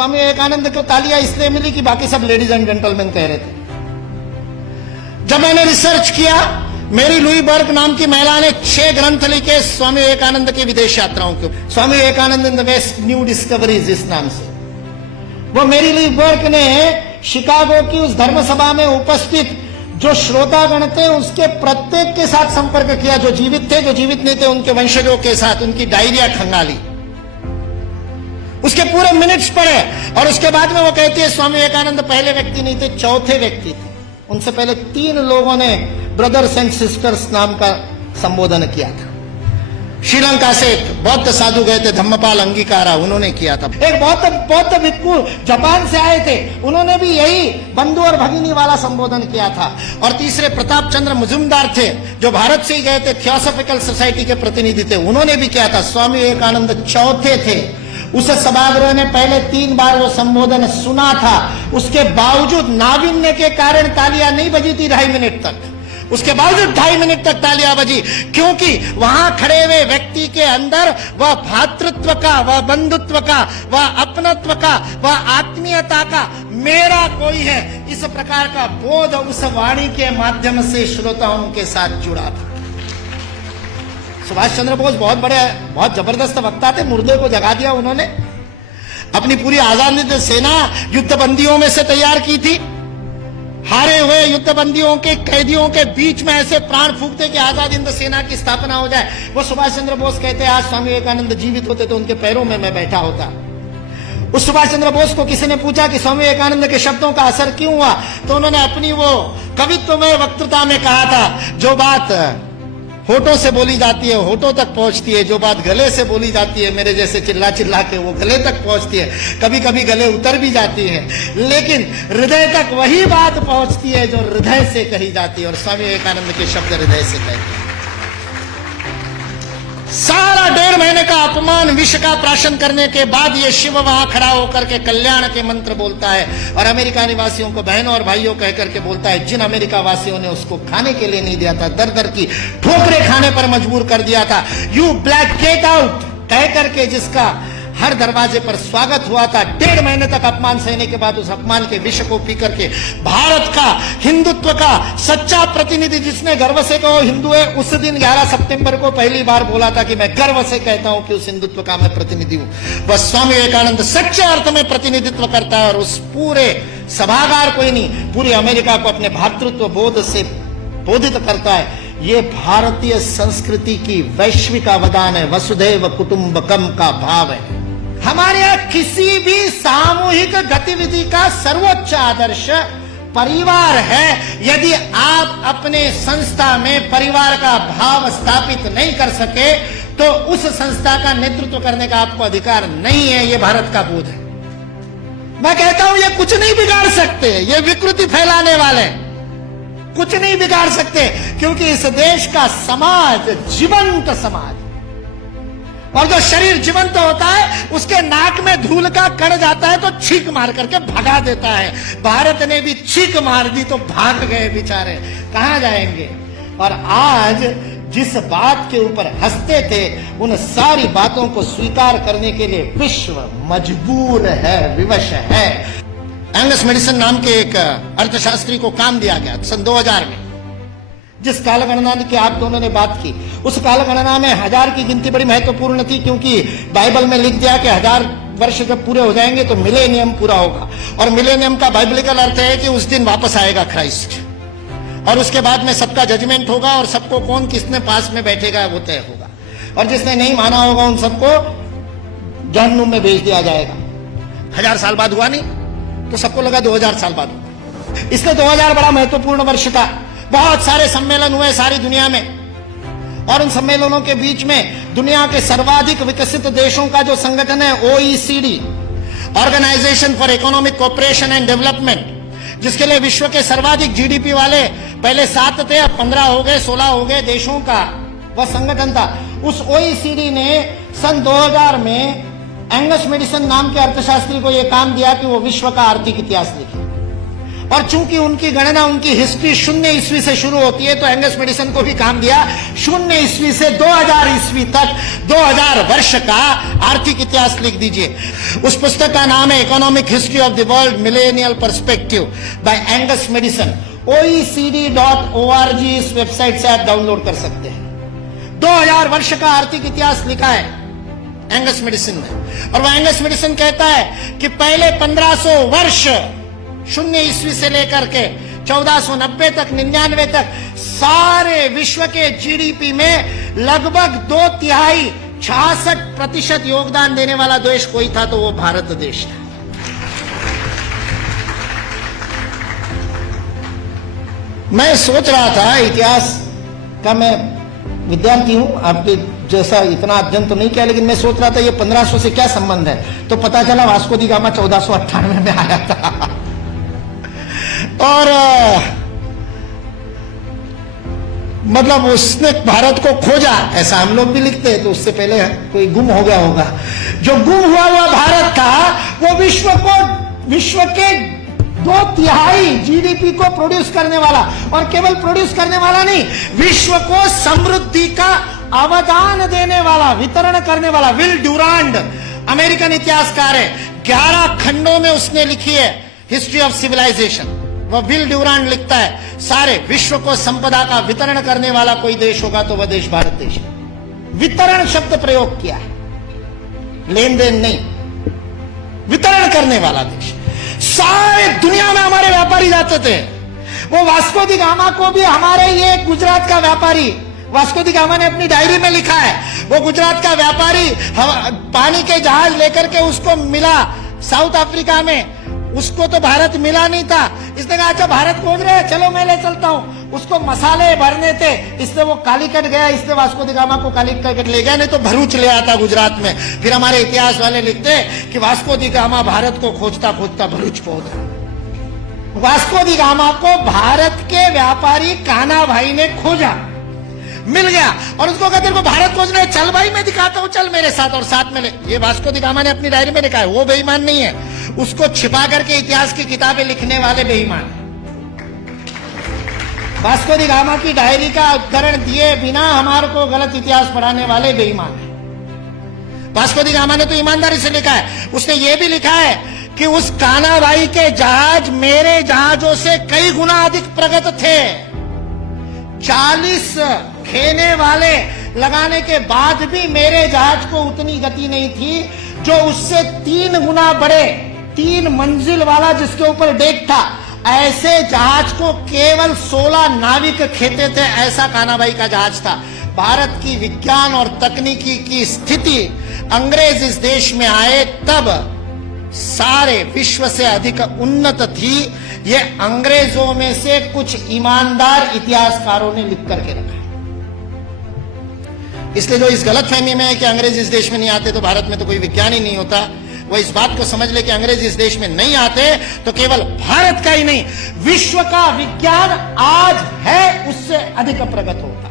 स्वामी विवेकानंद को तालियां इसलिए मिली कि बाकी सब लेडीज एंड जेंटलमैन कह रहे थे। जब मैंने रिसर्च किया, मेरी लुई बर्ग नाम की महिला ने 6 ग्रंथ लिखे स्वामी विवेकानंद की विदेश यात्राओं के, Swami Vivekananda in the West new discoveries इस नाम से। वो मेरी लुई बर्ग ने शिकागो की उस धर्म सभा में उपस्थित जो श्रोतागण थे उसके प्रत्येक के साथ संपर्क किया, जो जीवित थे, जो जीवित नहीं थे, उनके वंशजों के साथ उनकी डायरिया खंगाली, उसके पूरे मिनट्स पढ़े। और उसके बाद में वो कहती है स्वामी विवेकानंद पहले व्यक्ति नहीं थे, चौथे व्यक्ति थे। उनसे पहले 3 लोगों ने ब्रदर्स एंड सिस्टर्स नाम का संबोधन किया था। श्रीलंका से एक बौद्ध साधु गए थे, धम्मपाल अंगीकारा, उन्होंने किया था। एक बौद्ध भिक्षु जापान से आए थे, उन्होंने भी यही बंधु और भगिनी वाला संबोधन किया था। और तीसरे प्रताप चंद्र मजुमदार थे, जो भारत से ही गए थे, थियोसॉफिकल सोसाइटी के प्रतिनिधि थे, उन्होंने भी किया था। स्वामी विवेकानंद चौथे थे। उस सभागृह ने पहले 3 बार वो संबोधन सुना था, उसके बावजूद नाविन्य के कारण तालियां नहीं बजी थी 2.5 मिनट तक। उसके बावजूद 2.5 मिनट तक तालियां बजी, क्योंकि वहां खड़े हुए व्यक्ति के अंदर वह भातृत्व का, वह बंधुत्व का, वह अपनत्व का, वह आत्मीयता का, मेरा कोई है, इस प्रकार का बोध उस वाणी के माध्यम से श्रोताओं के साथ जुड़ा था। सुभाष चंद्र बोस बहुत जबरदस्त वक्ता थे, मुर्दे को जगा दिया उन्होंने। अपनी पूरी आजादी सेना युद्धबंदियों में से तैयार की थी। हारे हुए युद्धबंदियों के कैदियों के बीच में ऐसे प्राण फूंकते कि आजाद हिंद सेना की स्थापना हो जाए। वो सुभाष चंद्र बोस कहते हैं, आज स्वामी विवेकानंद जीवित होते तो उनके पैरों में मैं बैठा होता। उस सुभाष चंद्र बोस को किसी ने पूछा कि स्वामी विवेकानंद के शब्दों का असर क्यों हुआ, तो उन्होंने अपनी वो कवित्वमय वक्तृता में कहा था, जो बात होठों से बोली जाती है होठों तक पहुंचती है, जो बात गले से बोली जाती है मेरे जैसे चिल्ला चिल्ला के वो गले तक पहुंचती है, कभी कभी गले उतर भी जाती है, लेकिन हृदय तक वही बात पहुंचती है जो हृदय से कही जाती है। और स्वामी विवेकानंद के शब्द हृदय से कहते हैं। सारा 1.5 महीने का अपमान विष का प्राशन करने के बाद ये शिव वहां खड़ा होकर के कल्याण के मंत्र बोलता है और अमेरिका निवासियों को बहनों और भाइयों कह करके बोलता है, जिन अमेरिका वासियों ने उसको खाने के लिए नहीं दिया था, दर दर की ठोकरें खाने पर मजबूर कर दिया था, यू ब्लैक गेट आउट कह करके जिसका हर दरवाजे पर स्वागत हुआ था, 1.5 महीने तक अपमान सहने के बाद उस अपमान के विष को पी करके भारत का हिंदुत्व का सच्चा प्रतिनिधि जिसने गर्व से कहो हिंदू है, उस दिन 11 सितंबर को पहली बार बोला था कि मैं गर्व से कहता हूं कि उस हिंदुत्व का मैं प्रतिनिधि हूं। बस स्वामी विवेकानंद सच्चे अर्थ में प्रतिनिधित्व करता है और उस पूरे सभागार को ही नहीं, पूरी अमेरिका को अपने भातृत्व बोध से बोधित करता है। ये भारतीय संस्कृति की वैश्विक अवदान है, वसुधैव कुटुंबकम का भाव है। हमारे यहां किसी भी सामूहिक गतिविधि का सर्वोच्च आदर्श परिवार है। यदि आप अपने संस्था में परिवार का भाव स्थापित नहीं कर सके तो उस संस्था का नेतृत्व करने का आपको अधिकार नहीं है। यह भारत का बोध है। मैं कहता हूं ये कुछ नहीं बिगाड़ सकते, ये विकृति फैलाने वाले कुछ नहीं बिगाड़ सकते, क्योंकि इस देश का समाज जीवंत समाज, और जो शरीर जीवंत होता है उसके नाक में धूल का कण जाता है तो छींक मार करके भगा देता है। भारत ने भी छींक मार दी तो भाग गए बेचारे, कहां जाएंगे। और आज जिस बात के ऊपर हंसते थे उन सारी बातों को स्वीकार करने के लिए विश्व मजबूर है, विवश है। एंगस मेडिसन नाम के एक अर्थशास्त्री को काम दिया गया सन 2000 में। जिस कालगणना की आप दोनों ने बात की, उस कालगणना में 1000 की गिनती बड़ी महत्वपूर्ण थी, क्योंकि बाइबल में लिख दिया कि 1000 वर्ष जब पूरे हो जाएंगे तो मिलेनियम पूरा होगा। और मिलेनियम का बाइबलिकल अर्थ है कि उस दिन वापस आएगा क्राइस्ट, और उसके बाद में सबका जजमेंट होगा और सबको कौन किसने पास में बैठेगा वो तय होगा, और जिसने नहीं माना होगा उन सबको जहन्नुम में भेज दिया जाएगा। 1000 साल बाद हुआ नहीं तो सबको लगा 2000 साल बाद होगा। इसलिए 2000 बड़ा महत्वपूर्ण वर्ष था। बहुत सारे सम्मेलन हुए सारी दुनिया में, और उन सम्मेलनों के बीच में दुनिया के सर्वाधिक विकसित देशों का जो संगठन है OECD, organisation for economic cooperation and development, जिसके लिए विश्व के सर्वाधिक GDP वाले पहले 7 थे, अब 15 हो गए, 16 हो गए देशों का वह संगठन था। उस OECD ने सन 2000 में एंगस मेडिसन नाम के अर्थशास्त्री को यह काम दिया कि वो विश्व का आर्थिक इतिहास लिखे। और चूंकि उनकी गणना, उनकी हिस्ट्री 0 ईस्वी से शुरू होती है, तो एंगस मैडिसन को भी काम दिया 0 ईस्वी से 2000 ईस्वी तक 2000 वर्ष का आर्थिक इतिहास लिख दीजिए। उस पुस्तक का नाम है economic history of the world millennial perspective by Angus Maddison. OECD.org इस वेबसाइट से आप डाउनलोड कर सकते हैं। 2000 वर्ष का आर्थिक इतिहास लिखा है एंगस मैडिसन ने। और वह एंगस मैडिसन कहता है कि पहले 1500 वर्ष 0 ईस्वी से लेकर के 1490 तक 99 तक सारे विश्व के जीडीपी में लगभग 2/3 66% योगदान देने वाला देश कोई था तो वो भारत देश था। मैं सोच रहा था, इतिहास का मैं विद्यार्थी हूं, आपके जैसा इतना अध्ययन तो नहीं किया, लेकिन मैं सोच रहा था ये 1500 से क्या संबंध है। तो पता चला वास्को दी गामा 1498 में आया था। और मतलब उसने भारत को खोजा, ऐसा हम लोग भी लिखते हैं, तो उससे पहले कोई गुम हो गया होगा। जो गुम हुआ भारत था वो विश्व के 2/3 जीडीपी को प्रोड्यूस करने वाला, और केवल प्रोड्यूस करने वाला नहीं, विश्व को समृद्धि का अवदान देने वाला, वितरण करने वाला। विल ड्यूरांड अमेरिकन इतिहासकार है, 11 खंडों में उसने लिखी है हिस्ट्री ऑफ सिविलाइजेशन। वह विल ड्यूरांड लिखता है सारे विश्व को संपदा का वितरण करने वाला कोई देश होगा तो वह देश भारत देश है। वितरण शब्द प्रयोग किया है, लेन देन नहीं, वितरण करने वाला देश। सारे दुनिया में हमारे व्यापारी जाते थे। वो वास्को दी गामा को भी हमारे ये गुजरात का व्यापारी, वास्को दी गामा ने अपनी डायरी में लिखा है, वो गुजरात का व्यापारी पानी के जहाज लेकर के उसको मिला साउथ अफ्रीका में। उसको तो भारत मिला नहीं था। इसने कहा अच्छा भारत खोज रहे हैं, चलो मैं ले चलता हूं। उसको मसाले भरने थे, इसलिए वो कालीकट गया, इसलिए वास्को दी गामा को कालीकट ले गया, नहीं तो भरूच ले आता गुजरात में। फिर हमारे इतिहास वाले लिखते कि वास्को दी गामा भारत को खोजता खोजता भरूच पहुंच गया। वास्को दी गामा को भारत के व्यापारी कान्हा भाई ने खोजा, मिल गया, और उसको कहते को भारत खोजना है, चल भाई मैं दिखाता हूं, चल मेरे साथ, और साथ में ले। ये वास्को दी गामा ने अपनी डायरी में लिखा है, वो बेईमान नहीं है, उसको छिपा करके इतिहास की किताबें लिखने वाले बेईमान। वास्को दी गामा की डायरी का उद्धरण दिए बिना हमारे को गलत इतिहास पढ़ाने वाले बेईमान है। वास्को दी गामा ने तो ईमानदारी से लिखा है। उसने ये भी लिखा है कि उस कान्हा भाई के जहाज मेरे जहाजों से कई गुना अधिक प्रगत थे। 40 खेने वाले लगाने के बाद भी मेरे जहाज को उतनी गति नहीं थी, जो उससे 3 गुना बड़े 3 मंजिल वाला जिसके ऊपर डेक था, ऐसे जहाज को केवल 16 नाविक खेते थे। ऐसा कान्हा भाई का जहाज था। भारत की विज्ञान और तकनीकी की स्थिति अंग्रेज इस देश में आए तब सारे विश्व से अधिक उन्नत थी। ये अंग्रेजों में से कुछ ईमानदार इतिहासकारों ने लिख करके रखा। इसलिए जो इस गलतफहमी में है कि अंग्रेज इस देश में नहीं आते तो भारत में तो कोई विज्ञान ही नहीं होता, वो इस बात को समझ ले कि अंग्रेज इस देश में नहीं आते तो केवल भारत का ही नहीं, विश्व का विज्ञान आज है उससे अधिक प्रगत होता।